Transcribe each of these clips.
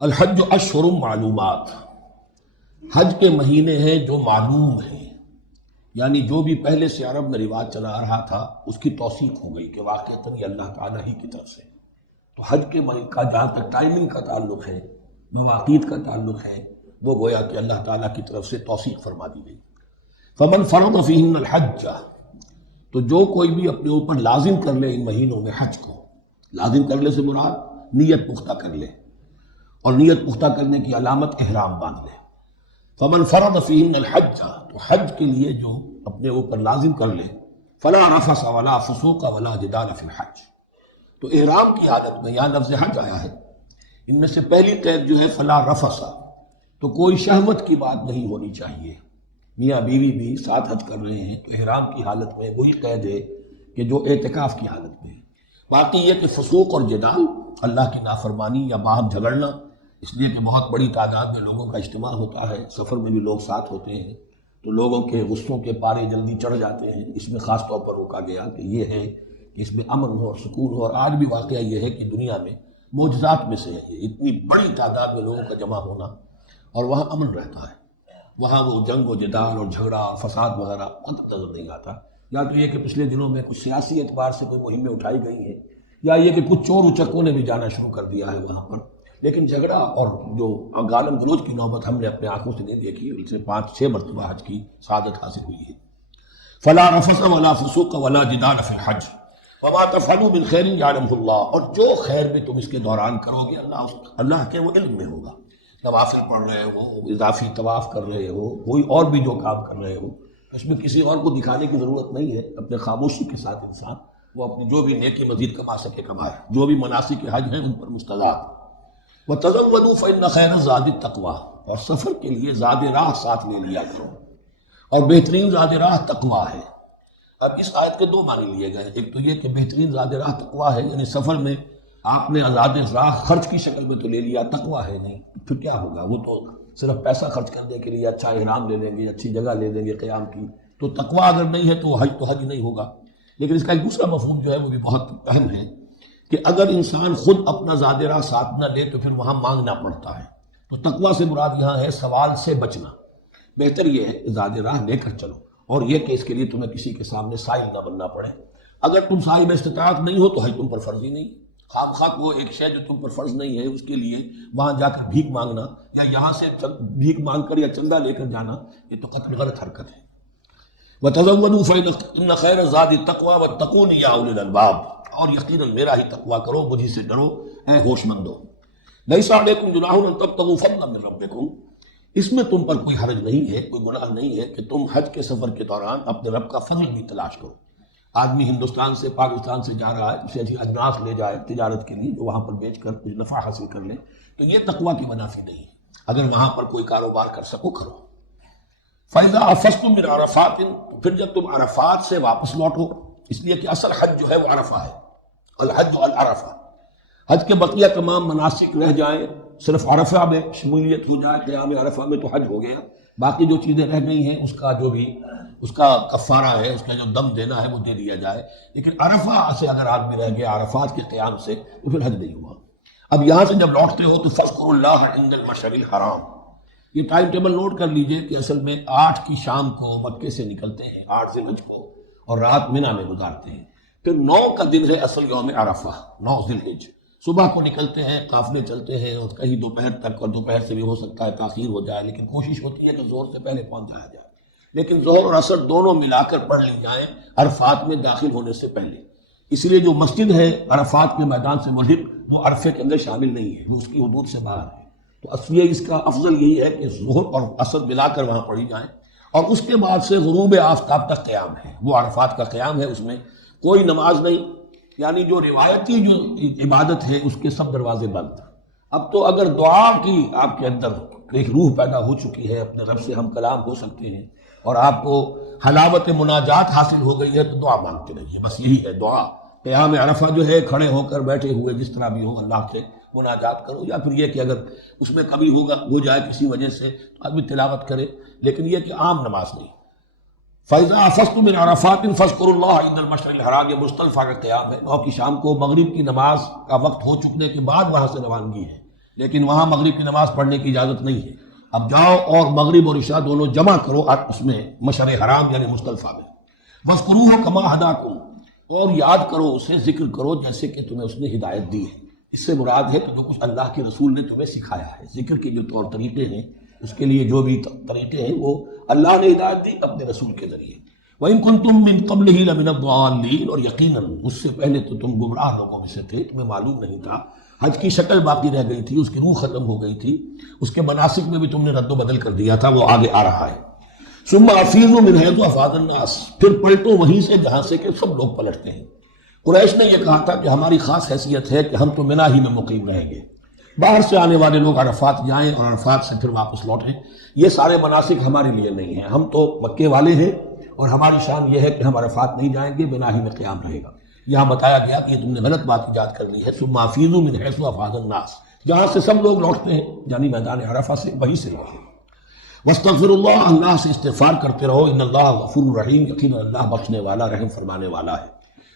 الحج اشہر معلومات، حج کے مہینے ہیں جو معلوم ہیں، یعنی جو بھی پہلے سے عرب میں رواج چلا آ رہا تھا اس کی توثیق ہو گئی کہ واقعتاً یہ اللہ تعالیٰ ہی کی طرف سے۔ تو حج کے مہینے کا جہاں تک ٹائمنگ کا تعلق ہے، مواقیت کا تعلق ہے، وہ گویا کہ اللہ تعالیٰ کی طرف سے توثیق فرما دی گئی۔ فمن فرض فیہن الحج، تو جو کوئی بھی اپنے اوپر لازم کر لے ان مہینوں میں حج کو، لازم کر لے سے مراد نیت پختہ کر لے، اور نیت پختہ کرنے کی علامت احرام باندھ لے۔ فمن فرض فیہن الحج، تو حج کے لیے جو اپنے اوپر لازم کر لے، فلا رفث ولا فسوق ولا جدال فی الحج، تو احرام کی حالت میں یہاں لفظ حج آیا ہے، ان میں سے پہلی قید جو ہے فلا رفث، تو کوئی شہوت کی بات نہیں ہونی چاہیے۔ میاں بیوی بھی ساتھ حج کر رہے ہیں تو احرام کی حالت میں وہی قید ہے کہ جو اعتکاف کی حالت میں ہے۔ باقی یہ کہ فسوق اور جدال، اللہ کی نافرمانی یا باہم جھگڑنا، اس لیے کہ بہت بڑی تعداد میں لوگوں کا اجتماع ہوتا ہے، سفر میں بھی لوگ ساتھ ہوتے ہیں، تو لوگوں کے غصوں کے پارے جلدی چڑھ جاتے ہیں۔ اس میں خاص طور پر روکا گیا کہ یہ ہے کہ اس میں امن ہو اور سکون ہو۔ اور آج بھی واقعہ یہ ہے کہ دنیا میں معجزات میں سے ہے یہ، اتنی بڑی تعداد میں لوگوں کا جمع ہونا، اور وہاں امن رہتا ہے، وہاں وہ جنگ و جدال اور جھگڑا اور فساد وغیرہ قطع نظر نہیں آتا۔ یا تو یہ کہ پچھلے دنوں میں کچھ سیاسی اعتبار سے کوئی مہمیں اٹھائی گئی ہیں، یا یہ کہ کچھ چور اچکوں نے بھی جانا شروع کر دیا ہے وہاں پر، لیکن جھگڑا اور جو گالم گلوچ کی نوبت ہم نے اپنے آنکھوں سے نہیں دیکھی، ان سے 5-6 مرتبہ حج کی سعادت حاصل ہوئی ہے۔ فلا رفث ولا فسوق ولا جدال فی الحج وما تفعلوا من خیر یعلمہ اللہ، اور جو خیر بھی تم اس کے دوران کرو گے اللہ کے وہ علم میں ہوگا۔ نوافل پڑھ رہے ہو، اضافی طواف کر رہے ہو، کوئی اور بھی جو کام کر رہے ہو، اس میں کسی اور کو دکھانے کی ضرورت نہیں ہے، اپنے خاموشی کے ساتھ انسان وہ اپنی جو بھی نیکی مزید کما سکے کمائے، جو بھی مناسک حج ہیں ان پر مستضاف۔ وَتَزَوَّدُوا فَإِنَّ خَيْرَ الزَّادِ التَّقْوَىٰ، اور سفر کے لیے زاد راہ ساتھ لے لیا کرو، اور بہترین زاد راہ تقویٰ ہے۔ اب اس آیت کے دو معنی لیے گئے، ایک تو یہ کہ بہترین زاد راہ تقویٰ ہے، یعنی سفر میں آپ نے زاد راہ خرچ کی شکل میں تو لے لیا، تقویٰ ہے نہیں، پھر کیا ہوگا؟ وہ تو صرف پیسہ خرچ کرنے کے لیے اچھا احرام لے لیں گے، اچھی جگہ لے لیں گے قیام کی، تو تقویٰ اگر نہیں ہے تو حج نہیں ہوگا۔ لیکن اس کا ایک دوسرا مفہوم جو ہے وہ بھی بہت اہم ہے کہ اگر انسان خود اپنا زاد راہ ساتھ نہ لے تو پھر وہاں مانگنا پڑتا ہے۔ تو تقویٰ سے مراد یہاں ہے سوال سے بچنا۔ بہتر یہ ہے کہ زاد راہ لے کر چلو، اور یہ کہ اس کے لیے تمہیں کسی کے سامنے سائل نہ بننا پڑے۔ اگر تم صاحب استطاعت نہیں ہو تو حج تم پر فرض ہی نہیں، خام خواہ وہ ایک شے جو تم پر فرض نہیں ہے اس کے لیے وہاں جا کر بھیک مانگنا، یا یہاں سے بھیک مانگ کر یا چندہ لے کر جانا، یہ تو قطعی غلط حرکت ہے۔ وَتَزَوَّدُوا فَإِنَّ خَيْرَ الزَّادِ التَّقْوَىٰ وَاتَّقُونِ یَا أُولِي الْأَلْبَابِ، اور یقیناً میرا ہی تقویٰ کرو، مجھے سے ڈرو اے ہوش مندو۔ لَيْسَ عَلَيْكُمْ جُنَاحٌ أَن تَبْتَغُوا فَضْلًا مِّن رَّبِّكُمْ، اس میں تم پر کوئی حرج نہیں ہے، کوئی گناہ نہیں ہے کہ تم حج کے سفر کے دوران اپنے رب کا فضل بھی تلاش کرو۔ آدمی ہندوستان سے پاکستان سے جا رہا ہے، اسے ایسی اجناس لے جائے تجارت کے لیے جو وہاں پر بیچ کر کچھ نفع حاصل کر لے، تو یہ تقویٰ کی منافی نہیں ہے۔ اگر وہاں پر کوئی کاروبار کر سکو کرو۔ فَإِذَا أَفَضْتُم مِّنْ عَرَفَاتٍ، پھر جب تم عرفات سے واپس لوٹو، اس لیے کہ اصل حج جو ہے وہ عرفہ ہے، الحج العرفہ۔ حج کے بقیہ تمام مناسک رہ جائیں، صرف عرفہ میں شمولیت ہو جائے، قیام عرفہ میں تو حج ہو گیا، باقی جو چیزیں رہ گئی ہیں اس کا جو بھی اس کا کفارہ ہے، اس کا جو دم دینا ہے وہ دے دیا جائے۔ لیکن عرفہ سے اگر آدمی رہ گیا عرفات کے قیام سے تو پھر حج نہیں ہوا۔ اب یہاں سے جب لوٹتے ہو تو فاذکروا اللہ عند المشعر الحرام، یہ ٹائم ٹیبل نوٹ کر لیجئے کہ اصل میں 8 کی شام کو مکے سے نکلتے ہیں، 8 ذی الحجہ کو، اور رات منی میں گزارتے ہیں۔ پھر 9 کا دن ہے اصل یوم عرفہ، 9 ذی الحجہ، صبح کو نکلتے ہیں، قافلے چلتے ہیں، اور کہیں دوپہر تک، اور دوپہر سے بھی ہو سکتا ہے تاخیر ہو جائے، لیکن کوشش ہوتی ہے کہ زہر سے پہلے پہنچ جایا جائے، لیکن ظہر اور عصر دونوں ملا کر پڑھ لی جائیں عرفات میں داخل ہونے سے پہلے۔ اس لیے جو مسجد ہے عرفات کے میدان سے ملحق، وہ عرفے کے اندر شامل نہیں ہے، وہ اس کی حدود سے باہر ہے۔ تو اصلی اس کا افضل یہی ہے کہ ظہر اور عصر ملا کر وہاں پڑھی جائیں، اور اس کے بعد سے غروب آفتاب تک قیام ہے، وہ عرفات کا قیام ہے، اس میں کوئی نماز نہیں، یعنی جو روایتی جو عبادت ہے اس کے سب دروازے بند۔ اب تو اگر دعا کی آپ کے اندر ایک روح پیدا ہو چکی ہے، اپنے رب سے ہم کلام ہو سکتے ہیں، اور آپ کو حلاوت مناجات حاصل ہو گئی ہے، تو دعا مانگتے رہیے، بس یہی ہے دعا۔ قیام عرفہ جو ہے کھڑے ہو کر بیٹھے ہوئے جس طرح بھی ہو اللہ سے مناجات کرو، یا پھر یہ کہ اگر اس میں کمی ہو جائے کسی وجہ سے تو آدمی تلاوت کرے، لیکن یہ کہ عام نماز نہیں۔ فَإِذَا أَفَضْتُم مِّنْ عَرَفَاتٍ فاذكروا اللَّهَ عِندَ الْمَشْعَرِ الْحَرَامِ، یہ مزدلفہ کا قیام ہے، 9 کی شام کو مغرب کی نماز کا وقت ہو چکنے کے بعد وہاں سے روانگی ہے، لیکن وہاں مغرب کی نماز پڑھنے کی اجازت نہیں ہے۔ اب جاؤ اور مغرب اور عشاء دونوں جمع کرو اس میں مشعر حرام یعنی مزدلفہ میں۔ وَاذْكُرُوهُ كَمَا هَدَاكُمْ، اور یاد کرو اسے، ذکر کرو جیسے کہ تمہیں اس نے ہدایت دی ہے۔ اس سے مراد ہے کہ جو کچھ اللہ کے رسول نے تمہیں سکھایا ہے، ذکر کے جو طور طریقے ہیں، اس کے لیے جو بھی طریقے ہیں وہ اللہ نے ہدایت دی اپنے رسول کے ذریعے۔ وَإِن كُنتُم مِّن قَبْلِهِ لَمِنَ الضَّالِّينَ، اور یقیناً اس سے پہلے تو تم گمراہ لوگوں میں سے تھے، تمہیں معلوم نہیں تھا، حج کی شکل باقی رہ گئی تھی، اس کی روح ختم ہو گئی تھی، اس کے مناسک میں بھی تم نے رد و بدل کر دیا تھا، وہ آگے آ رہا ہے۔ ثُمَّ أَفِيضُوا مِنْ حَيْثُ أَفَاضَ النَّاسُ، پھر پلٹو وہیں سے جہاں سے کہ سب لوگ پلٹتے ہیں۔ قریش نے یہ کہا تھا کہ ہماری خاص حیثیت ہے کہ ہم تو منا ہی میں مقیم رہیں گے، باہر سے آنے والے لوگ عرفات جائیں اور عرفات سے پھر واپس لوٹیں، یہ سارے مناسک ہمارے لیے نہیں ہیں، ہم تو مکے والے ہیں اور ہماری شان یہ ہے کہ ہم عرفات نہیں جائیں گے، منا ہی میں قیام رہے گا۔ یہاں بتایا گیا کہ یہ تم نے غلط بات ایجاد کر لی ہے۔ ثم افیضوا من حیث افاض الناس، جہاں سے سب لوگ لوٹتے ہیں یعنی میدان عرفہ سے، وہیں سے لوٹیں۔ واستغفر اللہ، اللہ سے استغفار کرتے رہو، ان اللہ غفور رحیم، یقینا اللہ بخشنے والا رحم فرمانے والا ہے۔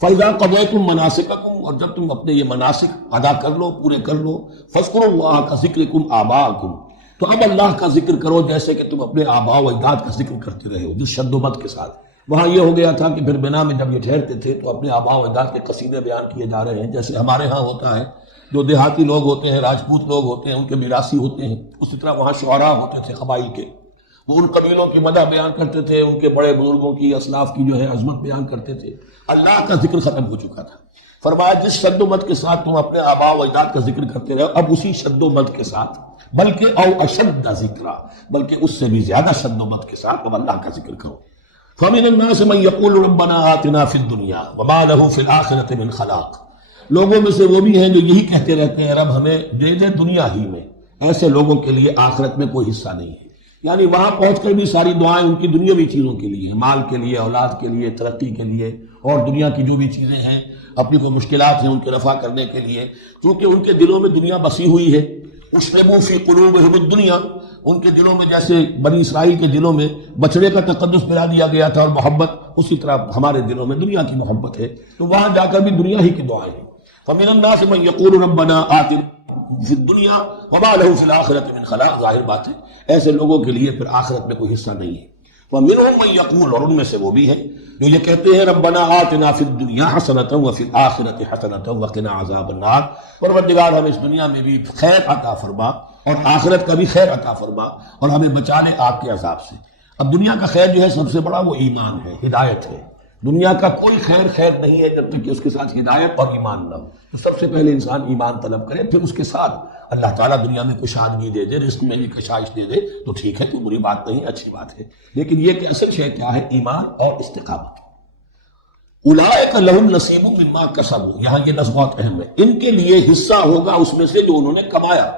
فَإِذَا قَضَيْتُم مَنَاسِكَكُمْ، اور جب تم اپنے یہ مناسک ادا کر لو، پورے کر لو، فاذکروا اللہ کذکرکم آباءکم، تو اب اللہ کا ذکر کرو جیسے کہ تم اپنے آباء و اجداد کا ذکر کرتے رہے ہو، جس شد و مد کے ساتھ۔ وہاں یہ ہو گیا تھا کہ پھر بنا میں جب یہ ٹھہرتے تھے تو اپنے آباء و اجداد کے قصیدے بیان کیے جا رہے ہیں، جیسے ہمارے ہاں ہوتا ہے، جو دیہاتی لوگ ہوتے ہیں، راجپوت لوگ ہوتے ہیں، ان کے میراثی ہوتے ہیں، اسی طرح وہاں شعراء ہوتے تھے قبائل کے، وہ ان قبیلوں کی مدح بیان کرتے تھے، ان کے بڑے بزرگوں کی، اسلاف کی جو ہے عظمت بیان کرتے تھے۔ اللہ کا ذکر ختم ہو چکا تھا، فرمایا جس شد و مد کے ساتھ تم اپنے آباء و اجداد کا ذکر کرتے رہے، اب اسی شد و مد کے ساتھ، بلکہ او اشد ذکرا، بلکہ اس سے بھی زیادہ شد و مد کے ساتھ اب اللہ کا ذکر کرو۔ فَمِنَ النَّاسِ مَن يَقُولُ رَبَّنَا آتِنَا فِي الدُّنْيَا وَمَا لَهُ فِي الْآخِرَةِ مِنْ خَلَاقٍ، لوگوں میں سے وہ بھی ہیں جو یہی کہتے رہتے ہیں رب ہمیں دے دے دنیا ہی میں، ایسے لوگوں کے لیے آخرت میں کوئی حصہ نہیں ہے۔ یعنی وہاں پہنچ کر بھی ساری دعائیں ان کی دنیاوی چیزوں کے لیے ہیں، مال کے لیے، اولاد کے لیے، ترقی کے لیے، اور دنیا کی جو بھی چیزیں ہیں، اپنی کوئی مشکلات ہیں ان کے رفع کرنے کے لیے، کیونکہ ان کے دلوں میں دنیا بسی ہوئی ہے۔ اشربوا فی قلوبہم الدنیا، ان کے دلوں میں جیسے بنی اسرائیل کے دلوں میں بچڑے کا تقدس ملا دیا گیا تھا اور محبت، اسی طرح ہمارے دلوں میں دنیا کی محبت ہے، تو وہاں جا کر بھی دنیا ہی کی دعائیں ہیں۔ فَمِنَ النَّاسِ مَن يَقُولُ رَبَّنَا آتِنَا فِي الدُّنْيَا وَمَا لَهُ فِي الْآخِرَةِ مِنْ خَلَاقٍ، ظاہر بات ہے ایسے لوگوں کے لیے پھر آخرت میں کوئی حصہ نہیں ہے۔ وَمِنْهُم مَن يَقُولُ، اور ان میں سے وہ بھی ہیں جو یہ کہتے ہیں ربنا آتنا فی الدنیا حسنۃ وفی الآخرۃ حسنۃ وقنا عذاب النار، پروردگار ہمیں اس دنیا میں بھی خیر عطا فرما اور آخرت کا بھی خیر عطا فرما اور ہمیں بچا لے آگ کے عذاب سے۔ اب دنیا کا خیر جو ہے سب سے بڑا وہ ایمان ہے، ہدایت ہے۔ دنیا کا کوئی خیر نہیں ہے جب تک کہ اس کے ساتھ ہدایت اور ایمان نہ ہو، تو سب سے پہلے انسان ایمان طلب کرے، پھر اس کے ساتھ اللہ تعالیٰ دنیا میں کشادگی دے دے، رزق میں بھی کشائش دے دے تو ٹھیک ہے، کوئی بری بات نہیں، اچھی بات ہے، لیکن یہ کہ اصل شے کیا ہے؟ ایمان اور استقامت۔ اولئک لہم نصیب مما کسبوا، یہاں یہ لفظ بہت اہم ہے، ان کے لیے حصہ ہوگا اس میں سے جو انہوں نے کمایا۔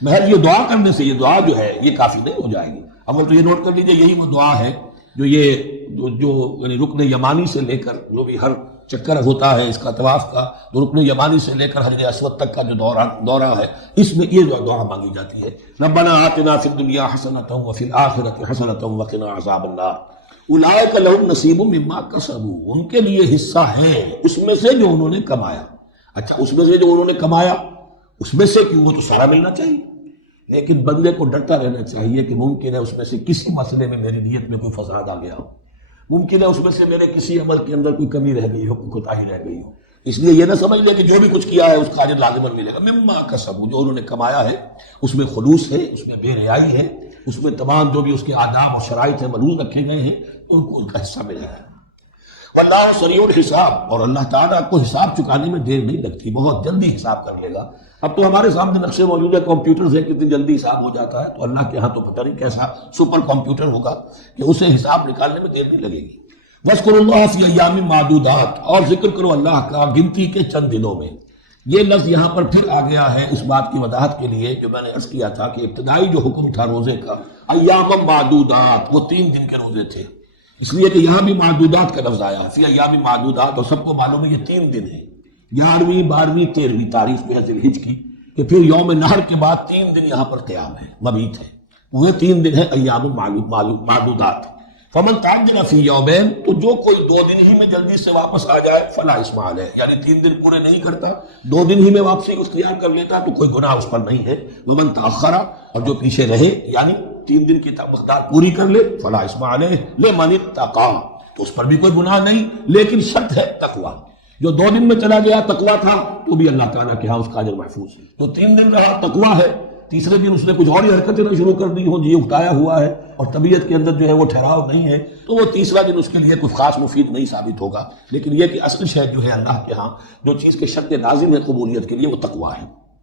محض یہ دعا کرنے سے یہ دعا جو ہے یہ کافی نہیں ہو جائے گی۔ اول تو یہ نوٹ کر لیجیے، یہی وہ دعا ہے جو یعنی رکن یمانی سے لے کر جو بھی ہر چکر ہوتا ہے اس کا طواف کا، تو رکن یمانی سے لے کر حجر اسود تک کا جو دورہ ہے، اس میں یہ دعا مانگی جاتی ہے، ربنا آتنا فی الدنیا حسنۃ وفی الآخرۃ حسنۃ وقنا عذاب النار۔ اولئک لہم نصیب مما کسبوا، ان کے لیے حصہ ہے اس میں سے جو انہوں نے کمایا۔ اچھا، اس میں سے جو انہوں نے کمایا، اس میں سے کیوں؟ وہ تو سارا ملنا چاہیے، لیکن بندے کو ڈرتا رہنا چاہیے کہ ممکن ہے اس میں سے کسی مسئلے میں میری نیت میں کوئی فساد آ گیا ہو، ممکن ہے اس میں سے میرے کسی عمل کے اندر کوئی کمی رہ گئی ہو، کوئی کوتاہی رہ گئی ہو، اس لیے یہ نہ سمجھ لے کہ جو بھی کچھ کیا ہے اس کا اجر لازماً ملے گا۔ مما کسبوا، جو انہوں نے کمایا ہے اس میں خلوص ہے، اس میں بے حیائی ہے، اس میں تمام جو بھی اس کے آداب اور شرائط ہیں ملحوظ رکھے گئے ہیں، ان کو ان کا حصہ ملا ہے۔ واللہ سریع الحساب، اور اللہ تعالیٰ کو حساب چکانے میں دیر نہیں لگتی، بہت جلدی حساب کر لے گا۔ اب تو ہمارے سامنے نقشے موجود ہے، کمپیوٹرز ہیں، کتنی جلدی حساب ہو جاتا ہے، تو اللہ کے ہاں تو پتہ نہیں کیسا سپر کمپیوٹر ہوگا کہ اسے حساب نکالنے میں دیر نہیں لگے گی۔ وَاذْكُرُوا اللَّهَ فِي أَيَّامٍ مَّعْدُودَاتٍ، اور ذکر کرو اللہ کا گنتی کے چند دنوں میں۔ یہ لفظ یہاں پر پھر آ گیا ہے اس بات کی وضاحت کے لیے جو میں نے عرض کیا تھا کہ ابتدائی جو حکم تھا روزے کا، ایام معدودات، وہ 3 دن کے روزے تھے، اس لیے کہ یہاں بھی معدودات کا لفظ آیا فی ایام معدودات، اور سب کو معلوم ہے یہ 3 دن ہیں، 11ویں 12ویں 13ویں تاریخ میں ذی الحجہ کی، کہ پھر یوم نحر کے بعد 3 دن یہاں پر قیام ہے، مبیت ہے، وہ 3 دن ہیں ایام معدودات۔ فمن تعجل فی یومین، تو جو کوئی 2 دن ہی میں جلدی سے واپس آ جائے فلا اثم علیہ، یعنی 3 دن پورے نہیں کرتا، 2 دن ہی میں واپسی کو اختیار کر لیتا تو کوئی گناہ اس پر نہیں ہے۔ ومن تاخر، اور جو پیچھے رہے یعنی 3 دن کی مقدار پوری کر لے فلا اثم علیہ لمن اتقی، تو اس پر بھی کوئی گناہ نہیں، لیکن شرط ہے تقوی۔ جو 2 دن میں چلا گیا تقوی تھا تو بھی اللہ تعالیٰ کے ہاں اس کا اجر محفوظ ہے، تو 3 دن رہا تقوی ہے، تیسرے دن اس نے کچھ اور ہی حرکتیں نہ شروع کر دی ہوں، جی اکتایا ہوا ہے اور طبیعت کے اندر جو ہے وہ ٹھہراؤ نہیں ہے، تو وہ تیسرا دن اس کے لیے کچھ خاص مفید نہیں ثابت ہوگا، لیکن یہ کہ اصل شے جو ہے اللہ کے ہاں جو چیز کے شرط لازم ہے قبولیت کے لیے وہ تقوی ہے۔